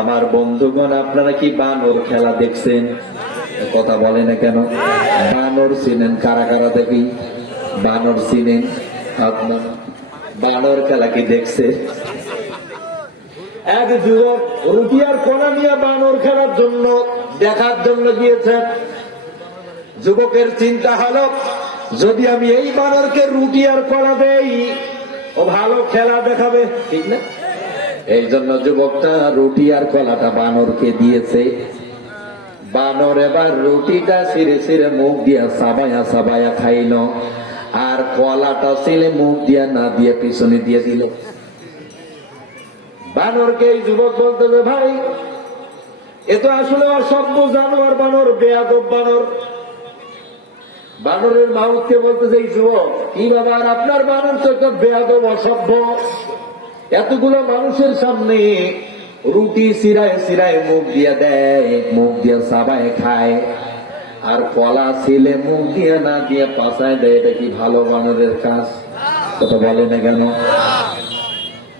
আমার বন্ধুগণ, আপনারা কি বানর খেলা দেখছেন? কথা বলে না কেন? বানর চিনেন, কারা কারা দেখি? বানর চিনেন আপনার বানর খেলা কি দেখছে? এক যুবক রুটি আর কলা নিয়ে বানর খেলার জন্য, দেখার জন্য গিয়েছেন যুবকের চিন্তা হলো, যদি আমি এই বানরকে রুটি আর কলা দেই, ও ভালো খেলা দেখাবে, ঠিক না? এই জন্য যুবকটা রুটি আর কলাটা বানরকে দিয়েছে। বানর এবার রুটিটা সিরে সিরে মুখ দিয়া সাবায়া সাবায়া খাইল। আর কলাটা ছেলে মুখ দিয়া না দিয়ে পিছনে দিয়ে দিল। বানরকে এই যুবক বলতেছে ভাই, এ তো আসলে অসভ্য জানোয়ার বানর, বেয়াদব বানর। বানরের মাউথকে বলতেছে, এই যুবক, কি বাবা, আর আপনার বানর তো একটা বেয়াদব, অসভ্য। এতগুলো মানুষের সামনে রুটি সিরায় সিরায় মুখ দিয়ে দেয়, মুখ দিয়ে সাবায় খায়। আর কলা ছেলে মুখ দিয়ে, না দিয়ে পাশায় দেয়, এটা কি ভালো বানরের কাজ? কথা বলে না কেন?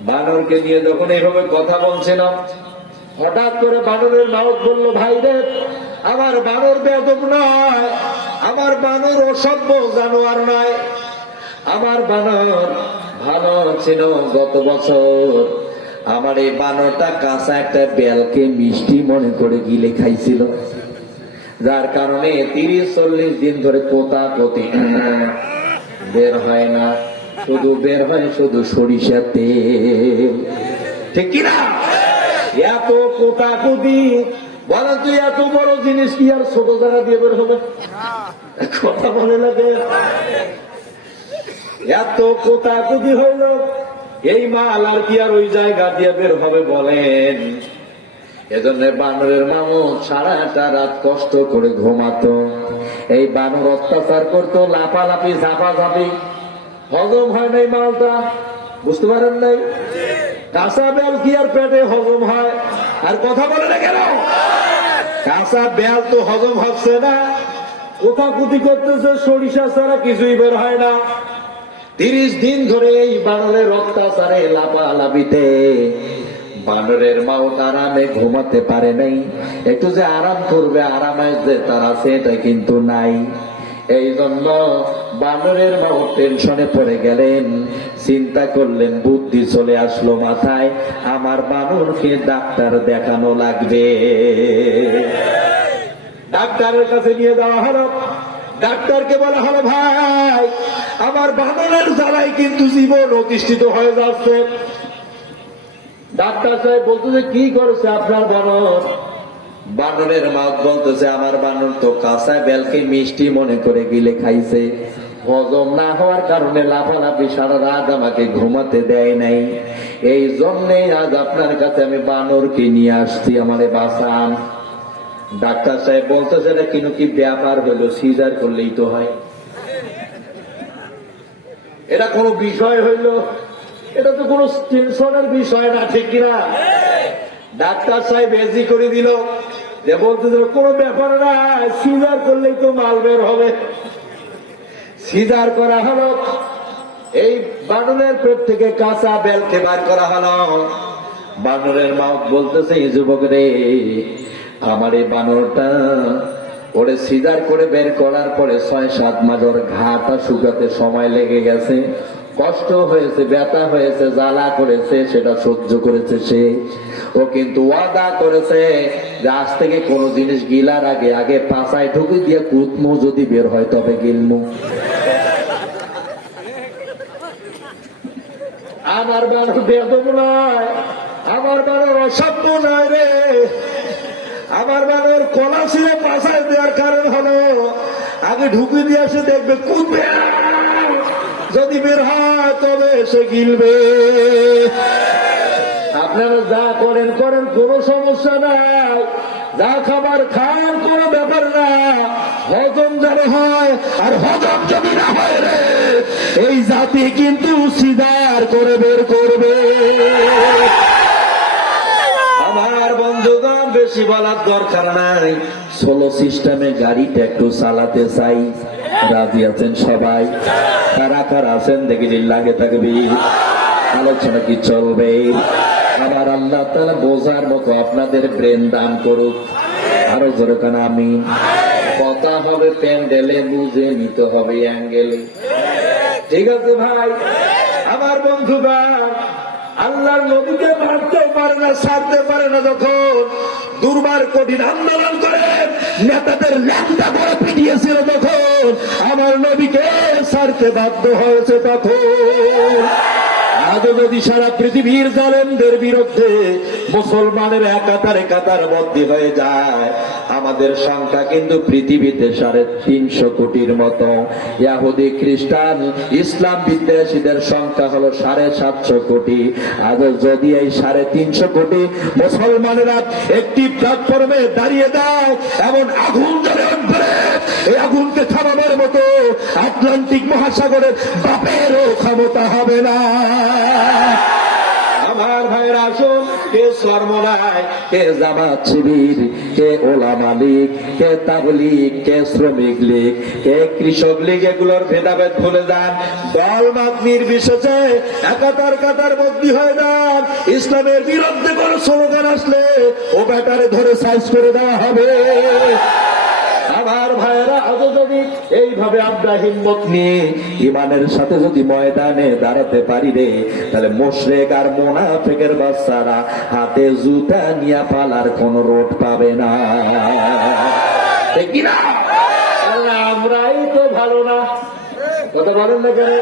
বানরকে নিয়ে যখন এইভাবে কথা বলছিলাম, হঠাৎ করে বানরের মাউথ বলল, ভাই রে, আমার বানর বেদব নয়, আমার বানর অসভ্য জানোয়ার নয়, আমার বানর ভালো ছিল গত বছর আমার এই বানরটা কাঁচা একটা বেলকে মিষ্টি মনে করে গিলে খাইছিল। যার কারণে তিরিশ, চল্লিশ দিন ধরে কোতা পতি বের হয় না। শুধু বের হয়, শুধু সরিষা তেল। ঠিক কিনা? এত কোটাকুটি বলে তুই এত বড় জিনিস কি আর ছোট জায়গা দিয়ে বের হবে? কথা বলে লাগে এত কোটাকুটি হইল? এই মাল আর কি আর ওই জায়গা দিয়ে বের হবে বলেন? এজন্য বানরের মামু সারাটা রাত কষ্ট করে ঘুমাতো। এই বানর অত্যাচার করতো, লাফালাফি, ঝাপাঝাপি। হজম হয় নাই মালটা? বুঝতে পারেন নাই? কাঁচা বেল কি আর পেটে হজম হয়? আর কথা বলে না কেন? কাঁচা বেল তো হজম হচ্ছে না। কোথাকুতি করতেছে, সরিষা ছাড়া কিছুই বের হয় না। তিরিশ দিন ধরে এই বানরের অত্যাচারে লাফালাফিতে। বানরের মাও আরামে ঘুমাতে পারে নাই। একটু যে আরাম করবে, আরামে যে তার এটা কিন্তু নাই। এই জন্য বানরের মাও টেনশনে পড়ে গেলেন। চিন্তা করলেন, বুদ্ধি চলে আসলো মাথায়। আমার বানরকে ডাক্তার দেখানো লাগবে। ডাক্তারের কাছে নিয়ে যাওয়া হলো। ডাক্তারকে বলা হলো, ভাই আমার বানরের জ্বালাই কিন্তু জীবন অতিষ্ঠিত হয়ে যাচ্ছে। ডাক্তার সাহেব বলতেছে কি করেছে আপনার বানর বানরের মাও বলতেছে, আমার বানর তো কাঁচা বেলকে মিষ্টি মনে করে গিলে খাইছে। হজম না হওয়ার কারণে লাফালাফি, সারা রাত আমাকে ঘুমাতে দেয় নাই। এই জন্যে আজ আপনার কাছে আমি বানরকে নিয়ে আসছি, আমারে বাসান ডাক্তার সাহেব বলতেছে কিন্তু কি ব্যাপার হলো? সিজার করলেই তো হয়। এটা কোনো বিষয় হইল? এটা তো কোনো টেনশনের বিষয় না, ঠিক কিনা? ডাক্তার সাহেব এজি করে দিল। যে বলতে কোনো ব্যাপার না, সিজার করলেই তো মাল বের হবে। সিজার করা হলো। এই বানরের পেট থেকে কাঁচা বেলকে বার করা হলো। বানরের মা বলতেছে, এই যুবক রে, আমার এই বানরটা ওরে সিজার করে বের করার পরে ছয়, সাত মাস ওর ঘাটা শুকাতে সময় লেগে গেছে। কষ্ট হয়েছে, ব্যথা হয়েছে, জ্বালা করেছে, সেটা সহ্য করেছে সে। ও কিন্তু ওয়াদা করেছে যে আজ থেকে কোনো জিনিস গিলার আগে আগে পাশায় ঢুকে দিয়ে কুতমু যদি বের হয় তবে গিলমু আমার বানর বেদব নয় আমার বানর অসভ্য নয় রে। আমার বানর কলা ছিল পাশায় দেওয়ার কারণ হলো, আগে ঢুকে দিয়ে এসে দেখবে কুদবে যদি বের হয়, তবে সে গিলবে। আপনারা যা করেন করেন, কোনো সমস্যা নাই। যা খাবার খান, কোনো ব্যাপার না। হজম যাবে হয়, আর হজম যদি না হয় রে, এই জাতি কিন্তু সিদার করে বের করবে। আমার বন্ধুগণ, বেশি বলার দরকার নাই। সোলো সিস্টেমে গাড়িটা একটু চালাতে চাই। রাজি আছেন সবাই? কারা কারা আছেন দেখি লাগে থাকবি আলোচনা কি চলবে? আবার আল্লাহ তালা বোঝার মতো আপনাদের ব্রেন দান করুক। আরও জোরে কেন আমি। কথা হবে প্যান্ডেলে, বুঝে নিতে হবে অ্যাঙ্গেলে। ঠিক আছে ভাই? আমার বন্ধুগণ আল্লাহর নদীকে মারতেও পারে না, সারতে পারে না যখন দুর্বার কঠিন আন্দোলন করে, নেতাদের ল্যাংটা করে পিটিয়েছিল তখন। আমার নবীকে সারতে বাধ্য হয়েছে তখন। আজও যদি সারা পৃথিবীর জালেমদের বিরুদ্ধে মুসলমানের একাতার একাতার বন্দী হয়ে যায় আমাদের সংখ্যা কিন্তু পৃথিবীতে সাড়ে তিনশো কোটির মতো। ইয়াহুদি খ্রিস্টান, ইসলাম বিদ্বেষীদের সংখ্যা হলো সাড়ে সাতশো কোটি। আজ যদি এই সাড়ে তিনশো কোটি মুসলমানেরা একটি প্ল্যাটফর্মে দাঁড়িয়ে দাও, এমন আগুন এই আগুনকে থামাবার মতো আটলান্টিক মহাসাগরের বাপেরও ক্ষমতা হবে না। আমার ভাইয়ের, আসুন। কে সর্বনায় কে জামাত শিবির, কে ওলা মালিক, কে তাবলিক কে শ্রমিক লীগ, কে কৃষক লীগ, এগুলোর ভেদাভেদ ভুলে যান। দল মত বিশেষে একাতার কাতার বদলি হয়ে যান। ইসলামের বিরুদ্ধে কোনো স্লোগান আসলে ও ব্যাটারে ধরে সাইজ করে দেওয়া হবে। আমার ভাইরা আজ যদি এইভাবে আমরা হিম্মত নিয়ে ইমানের সাথে যদি ময়দানে দাঁড়াতে পারি রে, তাহলে মোশরেক আর মোনাফেকের বাচ্চারা হাতে জুতা নিয়ে পালার কোন রোড পাবে না। আমরাই তো ভালো না। কথা বলেন না কেন?